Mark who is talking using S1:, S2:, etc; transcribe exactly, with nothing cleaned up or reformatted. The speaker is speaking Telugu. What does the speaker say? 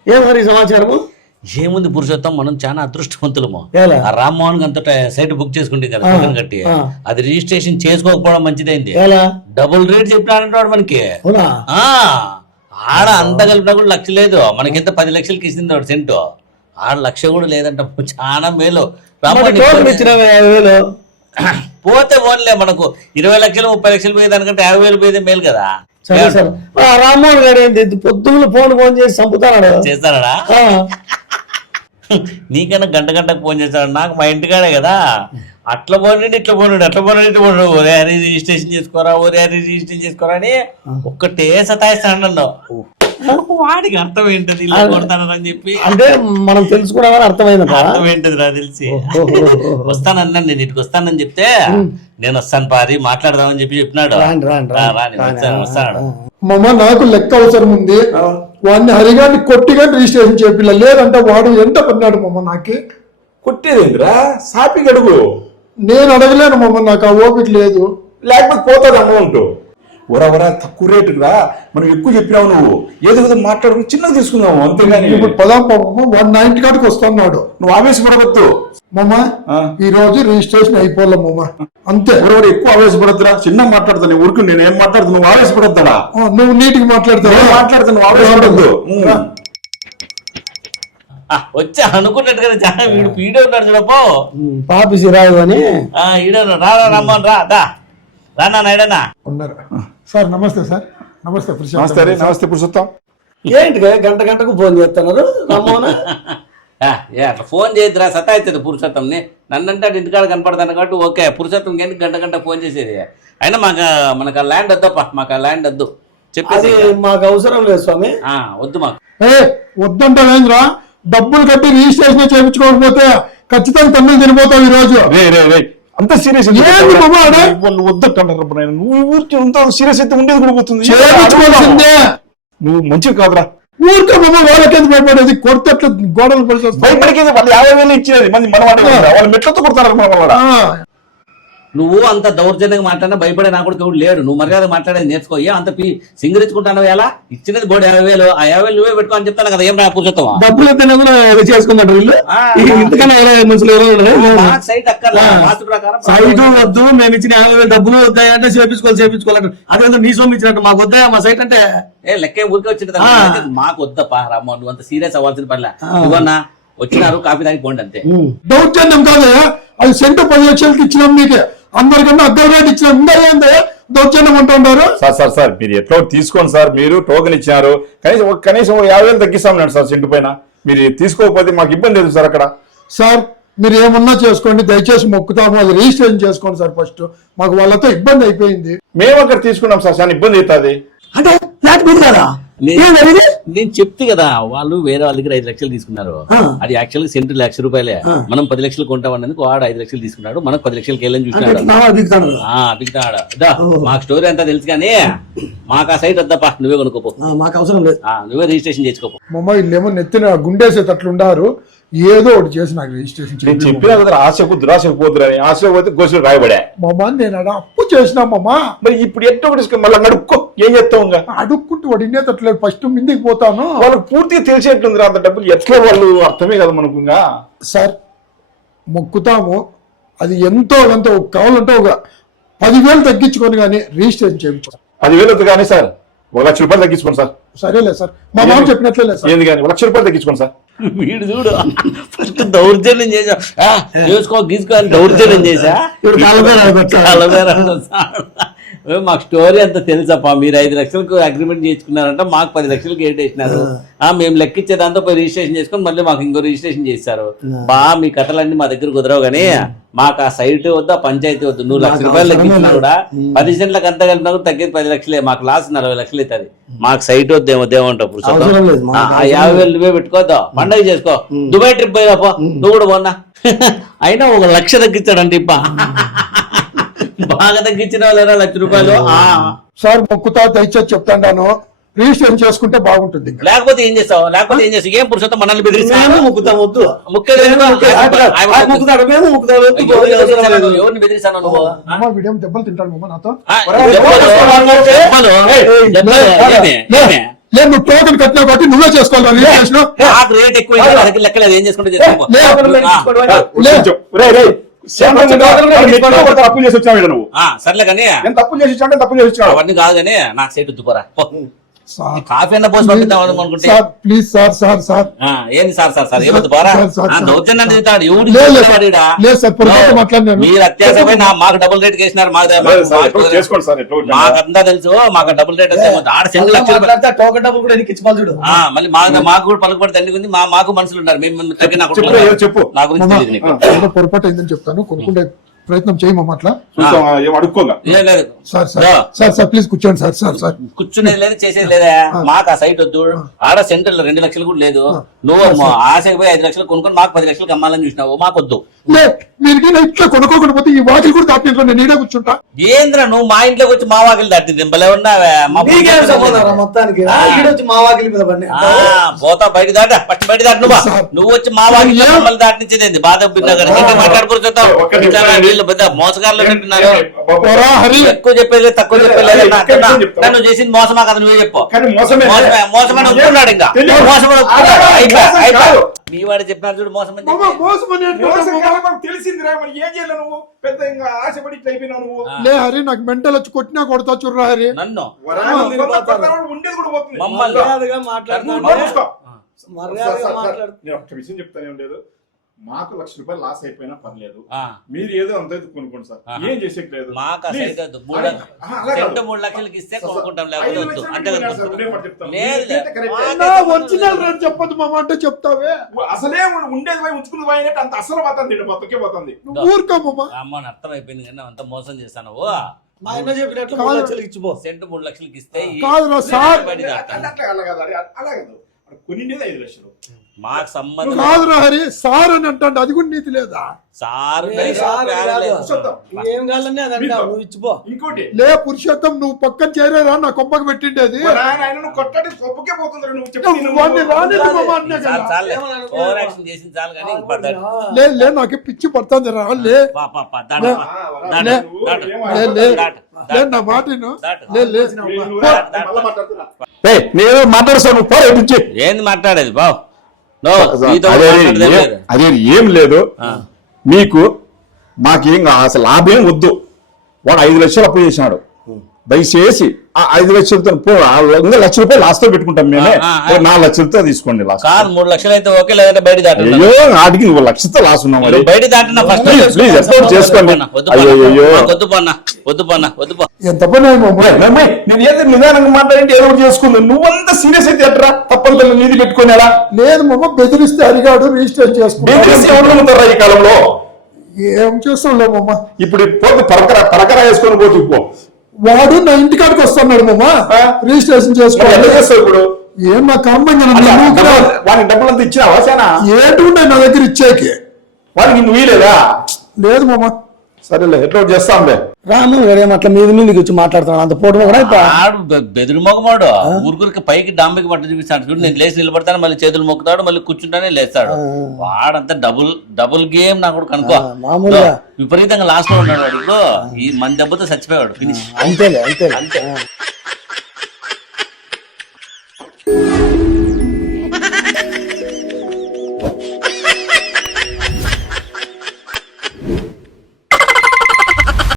S1: ఏం మరి సమాచారము?
S2: ఏముంది పురుషోత్తం, మనం చాలా అదృష్టవంతులము. ఆ రామ్మోహన్ అంతటా సైట్ బుక్ చేసుకుంటే కదా కట్టి, అది రిజిస్ట్రేషన్ చేసుకోకపోవడం మంచిదైంది. డబుల్ రేట్ చెప్పినాడంటే వాడు మనకి. ఆడ అంత కలిపినా కూడా లక్ష లేదు, మనకింత పది లక్షలకి ఇచ్చింది వాడు సెంటు. ఆడ లక్ష కూడా లేదంట. చాలా మేలు. పోతే పోన్లే, మనకు ఇరవై లక్షలు ముప్పై లక్షలు పోయేదానికంటే యాభై వేలు పోయేదే మేలు కదా.
S1: రామ్మోహన్ గారు ఏంటి పొద్దున్న ఫోన్ ఫోన్ చేసి చంపుతాడా?
S2: చేస్తాడా? నీకన్నా గంట గంటకు ఫోన్ చేస్తాడు. నాకు మా ఇంటికాడే కదా, అట్లా పోనండి ఇట్లా పోనండి అట్లా పోనండి ఇట్లా పోను, ఓరే హరి రిజిస్ట్రేషన్ చేసుకోరా ఓరే హరి రిజిస్ట్రేషన్ చేసుకోరా అని ఒక్కటే సతాయిస్తాడు నన్ను. వాడికి అర్థం ఏంటది ఇలా కొడతానని చెప్పి,
S1: అంటే మనం తెలుసుకోవడం అర్థమైంది.
S2: అర్థం ఏంటది నాకు తెలిసి. వస్తానన్నాను నేను, ఇటుకు వస్తానని చెప్తే నేను వస్తాను పారి మాట్లాడదామని చెప్పి చెప్పినాడు. వస్తాడు.
S3: మమ్మ నాకు లెక్క అవసరం ఉంది, వాడిని హరిగాన్ని కొట్టిగా రిజిస్ట్రేషన్ చేపిల్ల, లేదంటే వాడు ఎంత పడినాడు మమ్మ. నాకే
S4: కొట్టేదేంద్రా, సాపి గడుగు.
S3: నేను అడగలేను మమ్మ, నాకు ఆ ఓపిక లేదు.
S4: లేకపోతే పోతుంది అమౌంట్. ఒరవరా తక్కువ రేటురా, మనం ఎక్కువ చెప్పినావు, నువ్వు ఏదో ఏదో మాట్లాడు చిన్నగా తీసుకున్నావు అంతేగాని.
S3: ఇప్పుడు పదాం మమ్మ, వాడు నా ఇంటి కాడికి వస్తున్నాడు.
S4: నువ్వు ఆవేశపడవద్దు
S3: మమ్మ. ఈ రోజు రిజిస్ట్రేషన్ అయిపోలే మమ్మ, అంతే.
S4: ఎవరు ఎక్కువ ఆవేశపడద్దురా, చిన్న మాట్లాడతా. నీ ఊరికి నేను ఏం మాట్లాడుతా, నువ్వు ఆవేశపడద్దా?
S3: నువ్వు నీటికి మాట్లాడతావు,
S4: మాట్లాడతా, నువ్వు ఆవేశపడద్దు.
S2: వచ్చా అనుకున్నట్టుగా చాలా వీడు పీడే ఉన్నాడు చూడపో.
S1: పాపి సిరాజు అని
S2: ఈడ రా రమ్మని రా దా రానా నాయుడనా
S3: ఉన్నారు. సార్ నమస్తే. సార్ నమస్తే.
S4: నమస్తే. నమస్తే పురుషోత్తం.
S1: ఏంటి గంట గంటకు ఫోన్ చేస్తున్నారు రమ్మోనా?
S2: ఏ అట్లా ఫోన్ చేయద్దురా, సతాయిస్తుంది పురుషోత్తంని. నన్నంటే ఇంటికాడ కనపడతాను కాబట్టి ఓకే. పురుషోత్తం ఎందుకు గంట గంట ఫోన్ చేసేది? అయినా మాకు మనకు ఆ ల్యాండ్ వద్దప్ప, మాకు ఆ ల్యాండ్ వద్దు చెప్పేసి.
S1: మాకు అవసరం లేదు స్వామి,
S2: వద్దు మాకు.
S3: ఏ వద్దంటావేంద్రా, డబ్బులు కట్టి రిజిస్ట్రేషన్ చేయించుకోకపోతే ఖచ్చితంగా తమ్ముళ్ళు తినిపోతావు ఈ రోజు.
S4: అంత సీరియస్ వాళ్ళు వద్దన్నారు. నువ్వు ఊరికి సీరియస్ అయితే ఉండేది కూడా పోతుంది.
S3: చేయించుకోవాల్సిందే.
S4: నువ్వు మంచిది కాదురా.
S3: ఊరికే మమ్మ వాళ్ళకేది భయపడేది, కొడితే అట్లా గోడలు పడి
S4: భయపడికేది. వాళ్ళు యాభై వేలు ఇచ్చేది మంది మన వాళ్ళు మెట్లతో కొడతారు మన వాళ్ళ.
S2: నువ్వు అంత దౌర్జన్యంగా మాట్లాడినా భయపడే నా కూడా ఎవడు లేడు. నువ్వు మర్యాద మాట్లాడేది నేర్చుకో. ఏ అంత సింగరించుకుంటాను ఎలా? ఇచ్చినది బోర్డు యాభై వేలు, ఆ యాభై వేలు నువ్వే పెట్టుకో అని చెప్తాను కదా. ఏం రా పురుషోత్తం,
S1: డబ్బులు ఎత్తే చేసుకున్నట్టు వీళ్ళు ఇంతకన్నా సైట్ అక్కర్లా. సైట్ వద్దు, మేము ఇచ్చిన యాభై వేలు డబ్బులు వద్దాయంటే చేపించుకోవాలి చేపించుకోవాలంటే అదేంతో నీ సొమ్ము ఇచ్చినట్టు మాకు వద్దాయా మా సైట్ అంటే? ఏ లెక్క ఊరికే వచ్చింది మాకు వద్దప్పా రామ్మ, నువ్వు అంత సీరియస్ అవ్వాల్సిన పనిలే. ఇవన్నా వచ్చినారు కాఫీ తాగి పోండి అంతే.
S3: దౌర్జన్యం కాదు, అది సెంటు పది లక్షలకి ఇచ్చినాం మీకే, అందరికన్నా అద్దె రేట్ ఇచ్చినాం. ఇంకా ఏంది దౌర్జన్యం అంటుంటారు?
S4: సార్ సార్ సార్ మీరు ఎట్లా తీసుకోండి సార్. మీరు టోకెన్ ఇచ్చినారు, కనీసం కనీసం యాభై వేలు తగ్గిస్తామన్నాడు సార్ సెంటు పైన. మీరు తీసుకోకపోతే మాకు ఇబ్బంది లేదు సార్. అక్కడ
S3: సార్ మీరు ఏమన్నా చేసుకోండి, దయచేసి మొక్కుతాము, అది రిజిస్ట్రేషన్ చేసుకోండి సార్. ఫస్ట్ మాకు వాళ్ళతో ఇబ్బంది అయిపోయింది.
S4: మేము అక్కడ తీసుకున్నాం సార్, చాలా ఇబ్బంది అవుతుంది.
S1: అంటే కదా
S2: నేను చెప్తే కదా, వాళ్ళు వేరే వాళ్ళ దగ్గర ఐదు లక్షలు తీసుకున్నారు. అది యాక్చువల్గా సెంటు లక్ష రూపాయలే. మనం పది లక్షలు కొంటామన్నందుకు వాడు ఐదు లక్షలు తీసుకున్నాడు, మనకు పది లక్షలకి వెళ్ళని చూసినాడు. మాకు స్టోరీ అంతా తెలుసు కానీ మాకు ఆ సైట్ వద్దప్పా, నువ్వే కొనుక్కోపో.
S1: మాకు అవసరం లేదు,
S2: నువ్వే రిజిస్ట్రేషన్ చేసుకోపో.
S3: మమ్మ వీళ్ళేమో నెత్తిన గుండేసేటట్లుండారు, ఏదో ఒకటి చేసి నాకు రిజిస్ట్రేషన్
S4: చెప్పినా కదా, ఆశకు దురాశకు పోతురని. ఆశ పోతే గోసులు రాయబడా.
S3: మమ్మ నేను అడ అప్పు చేసినామమ్మా,
S4: మరి ఇప్పుడు ఎట్టో ఒకటి మళ్ళీ అడుక్కో, ఏం చేస్తావు?
S3: అడుక్కుంటూ వాడినేతట్లేదు, ఫస్ట్ మిందికి పోతాను.
S4: వాళ్ళకి పూర్తిగా తెలిసేట్లుంది అంత డబ్బులు ఎట్లా వాళ్ళు అర్థమే కదా మనకు.
S3: సార్ మొక్కుతాము, అది ఎంతో ఎంతో కావాలంటే ఒక పదివేలు తగ్గించుకొని కానీ రిజిస్ట్రేషన్ చేయించుకోండి.
S4: పదివేలు వద్దు కానీ సార్, ఒక లక్ష రూపాయలు తగ్గించుకోండి సార్.
S3: సరేలే సార్, మా మామ చెప్పినట్లే సార్.
S4: ఏంది కానీ ఒక లక్ష రూపాయలు తగ్గించుకోండి సార్.
S2: వీడు చూడు ఫస్ట్ దౌర్జన్యం చేసా, చూసుకో గీసుకో అని దౌర్జన్యం చేసా. మాకు స్టోరీ అంతా తెలుసప్పా. మీరు ఐదు లక్షలకు అగ్రిమెంట్ చేసుకున్నారంట, మాకు పది లక్షలకి ఏట్ వేసినారు. మేము లెక్కిచ్చే దాంతో పోయి రిజిస్ట్రేషన్ చేసుకుని మళ్ళీ మాకు ఇంకో రిజిస్ట్రేషన్ చేశారు. బా మీ కథలన్నీ మా దగ్గర కుదరవు కానీ మాకు ఆ సైట్ వద్దు, ఆ పంచాయతీ వద్దు. నువ్వు లక్ష రూపాయలు లెక్కించినా కూడా పది సెంట్లకు అంతా కలిపినా కూడా తగ్గేది పది లక్షలే. మాకు లాస్ నలభై లక్షలు అవుతుంది. మాకు సైట్ వద్దేమో దేమంటావు పురుషోత్తం. ఆ యాభై వేలు నువ్వే పెట్టుకోద్దాం, పండగ చేసుకో. దుబాయ్ ట్రిప్ పోయిరాపో, నువ్వు కూడా పోన్నా. అయినా ఒక లక్ష తగ్గించాడంటే ఇప్ప బాగా తగ్గించిన వాళ్ళ లక్ష రూపాయలు.
S3: సార్ మొక్కుతా, దయచేసి చెప్తాను, రిజిస్ట్రేషన్ చేసుకుంటే బాగుంటుంది.
S2: లేకపోతే ఏం చేస్తావు? లేకపోతే ఏం చేస్తావు? ఏం పురుషోత్తం మనల్ని బెదిరిస్తాము?
S1: ముక్కుతాం వద్దు,
S2: ఎవరిని బెదిరిస్తాను నువ్వు?
S3: వీడియో దెబ్బలు తింటాడు మమ్మ నాతో. లేదు నువ్వు టోకెన్ కట్టినావు కాబట్టి నువ్వే చేసుకోవాలి రిజిస్ట్రేషన్.
S2: నాకు రేట్ ఎక్కువ అయితే నాకు లెక్కలేదు, ఏం చేసుకుంటే చేసుకో.
S4: రేయ్, రేయ్, శాంతంగా ఉండు. తప్పు చేసి వచ్చావు ఈడ నువ్వు.
S2: ఆ, సర్లే కానీ
S4: నేను తప్పు చేసి వచ్చాను, తప్పు చేసి వచ్చావు.
S2: అవన్నీ కాదు కానీ నాకు సైట్ వద్దుపోరా.
S3: సార్
S2: కాఫీ అన్న పోసి పంపిద్దాం అనుకుంటే
S3: sir please sir sir sir
S2: ఆ, ఏంది సార్ సార్ సార్ ఏమొద్దు పోరా.
S3: సార్, సార్,
S2: ఆ,
S3: సార్.
S2: దౌర్జన్యం తిరుగుతాడు ఎవడు
S3: లేదు, లేదు,
S2: చేస్తాడు ఈడ?
S3: లేదు సార్, పొరపాటు
S2: నో,
S3: మాట్లాడినాను.
S2: మీరు అత్యాసపై నా మాకు డబుల్ రేట్ వేసినారు. మాకు
S4: లేదు సార్,
S2: మాకు-
S4: ఎట్లా చేసుకోండి సార్, ఎట్లా ఉంటుంది?
S2: మాకంతా తెలుసు, మాకు డబుల్ రేట్ అయితే ఏమొద్దు. ఆడ సెంటు లక్షలు
S1: మాట్లాడితే టోకెన్ డబ్బులు కూడా ఎనికి ఇచ్చిపోవాలి చూడు.
S2: ఆ, మళ్ళీ మాకు మాకు కూడా పలుకుబడి తండ్రి ఉంది. మా మాకు మనుషులు ఉన్నారు. మేము తగ్గిన
S4: చెప్పు, ఏదో చెప్పు.
S2: నా గురించి తెలియదు నీకు.
S3: ఏదో పొరపాటు అయిందని చెప్తాను, కొనుక్కుంటే ప్రయత్నం చేయమమ్మ అట్లా.
S4: చూస్తాం, ఏం అడుక్కోగా.
S2: ఏం లేదు
S3: సార్ సార్
S2: దో.
S3: సార్ సార్ ప్లీజ్ కూర్చోండి సార్ సార్ సార్
S2: కూర్చునేది లేదు, చేసేది లేదా. మాకు ఆ సైట్ వద్దు. ఆడ సెంటర్ లో రెండు లక్షలు కూడా లేదు. నువ్వు మా ఆశకి పోయి ఐదు లక్షలు కొనుక్కొని మాకు పది లక్షలు అమ్మాలని చూసినావు. మాకు వద్దు.
S3: లే మీరు నేను ఇట్లా కొనుక్కోకుండా పోతే ఈ వాకిలు కూడా దాటినట్లు నేను నీడే కూర్చుంటా.
S2: ఏంద్రా నువ్వు మా ఇంట్లోకి వచ్చి మా వాకిలు దాటి దింపలే ఉన్నావే. మా
S1: నీకేం సంబంధం రా మొత్తానికి?
S2: ఆ.
S1: ఈడొచ్చి మా వాకిలి మీద పడి
S2: ఆ, పోతా బయట దాట ఫస్ట్ బయట దాటి నువ్వు
S3: సార్.
S2: నువ్వు వచ్చి మా వాకిలు
S3: ఏం?
S2: మమ్మల్ని దాటించేది బాధ మాట్లాడుకుంటావు.
S4: ఒక్క నిమిషం.
S2: వీళ్ళు పెద్ద మోసగాళ్ళు అంటున్నారు.
S3: పోరా హరి.
S2: ఎక్కువ చెప్పేది తక్కువ చెప్పేది
S4: అరే, ఇక్కడ ఏం చెప్తావు?
S2: నన్ను చేసింది మోసమా కదా నువ్వే చెప్పు.
S4: కానీ మోసమే.
S2: మోసమే మోసమని ఒప్పుకున్నాడు. ఇంకా
S4: తెలియదు.
S2: మోసమని ఒప్పుకున్నాడు.
S4: అరే,
S2: అయిపోయా,
S4: మోసం
S2: అయిపోయా.
S4: కాదు.
S2: మీ వాడు చెప్పినారు చూడు మోసం అని
S3: మామ
S2: చెప్పి.
S3: మోసం అని అంటున్నావు
S4: మోసం
S3: మామ.
S4: కాదు, మనకు తెలిసిందిరా, మరి ఏం చేయలేవు నువ్వు? పెద్ద ఇంకా ఆశపడి ఇట్లా అయిపోయినావు నువ్వు.
S3: లే హరి నాకు మెంటల్ వచ్చి కొట్టినా కొడతా చూడరా హరి.
S2: నన్ను
S4: వరాలు కొత్త కొత్తవాడు ఉండేది కూడా పోతుంది.
S2: మమ్మల్ని
S1: మర్యాదగా
S4: నోరు
S1: మాట్లాడుతున్నాడు.
S4: మూసుకో.
S1: మర్యాదగా
S4: సార్, సార్, సార్,
S1: మాట్లాడు.
S4: నేను ఒక్క విషయం చెప్తానే ఉండలేదు. మాకు లక్ష రూపాయలు లాస్ అయిపోయినా పర్లేదు,
S2: ఆ,
S4: మీరు ఏదో అంత అయితే కొనుక్కోండి సార్.
S2: ఆహా.
S4: ఏం చేసేది లేదు.
S2: మాకు ఆ
S4: Please.
S2: సైట్ వద్దు. మూడు
S4: అరే,
S2: లక్ష-
S4: ఆహా, అలా కాదు.
S2: సెంటు మూడు లక్షలకి ఇస్తే
S4: సార్, సార్,
S2: కొనుక్కుంటాం, లేకపోతే
S4: ఐదు
S2: వద్దు.
S4: లక్షలు
S2: అంతే కదా.
S4: కొనుక్కోండి సార్, ఒకటే మాట చెప్తాను.
S2: లేదు,
S4: మీరు
S2: లేదు.
S4: అయితే correct.
S2: మాకే
S3: నా
S2: సంబంధం
S3: ఒరిజినల్
S2: లేదు.
S3: రేట్ చెప్పదు మామ అంటే చెప్తావే.
S4: అసలే ఉండేది పోయి ఉంచుకుని పోయినట్టు అంత అసలు పోతుంది, మొత్తకే పోతుంది.
S3: నువ్వు ఊరుకో మామ.
S2: అమ్మ అర్థమైపోయింది కానీ అంత మోసం చేస్తాను.
S1: మా ఆయన చెప్పినట్లు
S3: కాదు.
S1: మూడు లక్షలకి ఇచ్చిపో.
S2: సెంటు మూడు లక్షలకి ఇస్తే ఈ
S3: కాదురా సార్.
S2: బయట దాటాలి.
S4: అట్లా అట్లా అలా కాదు, అరే, అలా కాదు. అక్కడ కొనిండేది ఐదు లక్షలు.
S2: మాకు సంబంధం
S3: కాదురా హరి సార్ అని అంటాడు, అది కూడా నీతి లేదా?
S2: సారు
S1: ఏ సారు కాదు.
S4: చూద్దాం.
S1: ఏం కావాలని అది అంటావు, నువ్వు ఇచ్చిపో.
S4: ఇంకోటి
S3: లే పురుషోత్తం నువ్వు పక్కన చేరేరా నా కొంపకు పెట్టిండేది.
S4: మా నాయన ఆయన నువ్వు కొట్టాడి కొప్పకే పోతుందిరా నువ్వు చెప్పి
S3: నువ్వు వాడిని రానిది మామ అన్నా
S2: చాలు
S3: కదా.
S2: చాలు
S1: ఏమని అనుకో.
S2: ఓవర్ యాక్షన్ చేసింది చాలు కానీ ఇంక పడ్డాడు.
S3: లే లే నాకు పిచ్చి పడుతుంది రా లే
S2: పా, పా, పా, దాటు, పా. దాటు,
S3: లే.
S2: దాటు,
S3: లే లే
S2: దాటు,
S3: లే
S2: దాటు.
S3: నా మాట విను.
S2: దాటు.
S3: లే లే
S4: నేను మాట్లాడుతాను
S2: ఏంది మాట్లాడేది బావ్ నో
S4: అదే
S2: నీతో మాట్లాడేదే లేదు.
S4: అదే ఏం లేదు.
S2: ఆ.
S4: మీకు మాకేం కా- అసలు లాభం వద్దు. వాడు ఐదు లక్షలు అప్పు చేసినాడు, దయచేసి ఆ ఐదు లక్షలతో పో, ఆ ఇంకా లక్ష రూపాయలు లాస్ట్ తో పెట్టుకుంటాం మేమే.
S2: ఆ, ఆ,
S4: ఓ నాలుగు లక్షలతో తీసుకోండి లాస్ట్.
S2: కాదు మూడు లక్షలు అయితే ఓకే, లేదంటే బయట దాటు.
S4: అయ్యో ఆడికి నువ్వు లక్షతో లాస్ ఉన్నావు మరి.
S2: బయట దాటిన ఫస్ట్
S4: ప్లీజ్, ప్లీజ్, ఎస్కౌట్ చేసుకోండి. అయ్యో, అయ్యో.
S2: వద్దు పన్న వద్దు పన్న వద్దు పో.
S3: ఎంత పని అయింది మామ.
S4: ఓయ్, నమ్మాయి, నేను ఏదో నిదానంగా మాట్లాడింటే ఏదో ఒకటి చేసుకుంది. నువ్వంతా సీరియస్ అయితే ఎట్రా తప్పని నీది పెట్టుకుని ఎలా
S3: లేదు మామ బెదిరిస్తే అడిగాడు రిజిస్టర్
S4: బెదిరిస్తే ఎవరు
S3: చేసుకుంటా.
S4: నమ్ముతారా ఈ కాలంలో?
S3: ఏం చేస్తాంలే మామ.
S4: ఇప్పుడు పోతే పరకర పరకర వేసుకొని పోతు పో.
S3: వాడు నా ఇంటికాడికి వస్తున్నాడు మామ
S4: ఆ?
S3: రిజిస్ట్రేషన్
S4: మరి
S3: చేసుకోవాలి.
S4: ఎట్లా చేస్తావు ఇప్పుడు?
S3: ఏం నా కమ్మ
S4: అట్లా డబ్బులు- వానికి డబ్బులు అంతా ఇచ్చినావా సేనా?
S3: ఏంటి ఉన్నాయి నా దగ్గర ఇచ్చేకి.
S4: వాడికి నువ్వు ఇలేదా?
S3: లేదు మామ.
S4: సరేలే, ఎట్లా ఒకటి చేస్తాంలే.
S1: రాము గడియం అట్లా మీద మీదకి వచ్చి మాట్లాడుతున్నాడు, అంత పోటీ కూడా అయిపో.
S2: ఆడు బె- బెదిరి మొగమాడు ఊరికి పైకి డాంబికి పట్టు చూపిస్తాడు చూడు. నేను లేచి నిలబడతాను, మళ్ళీ చేతులు మొక్కుతాడు, మళ్ళీ కూర్చుంటానే లేస్తాడు. వాడంతా డబుల్ డబుల్ గేమ్ నాకు కూడా కనుకో.
S1: మామూలుగా
S2: విపరీతంగా లాస్ట్ లో ఉన్నాడు వాడు. ఇప్పుడు ఈ మన దెబ్బతో చచ్చిపోయాడు ఫినిష్
S1: అంతేలే అంతేలే
S2: అంతే.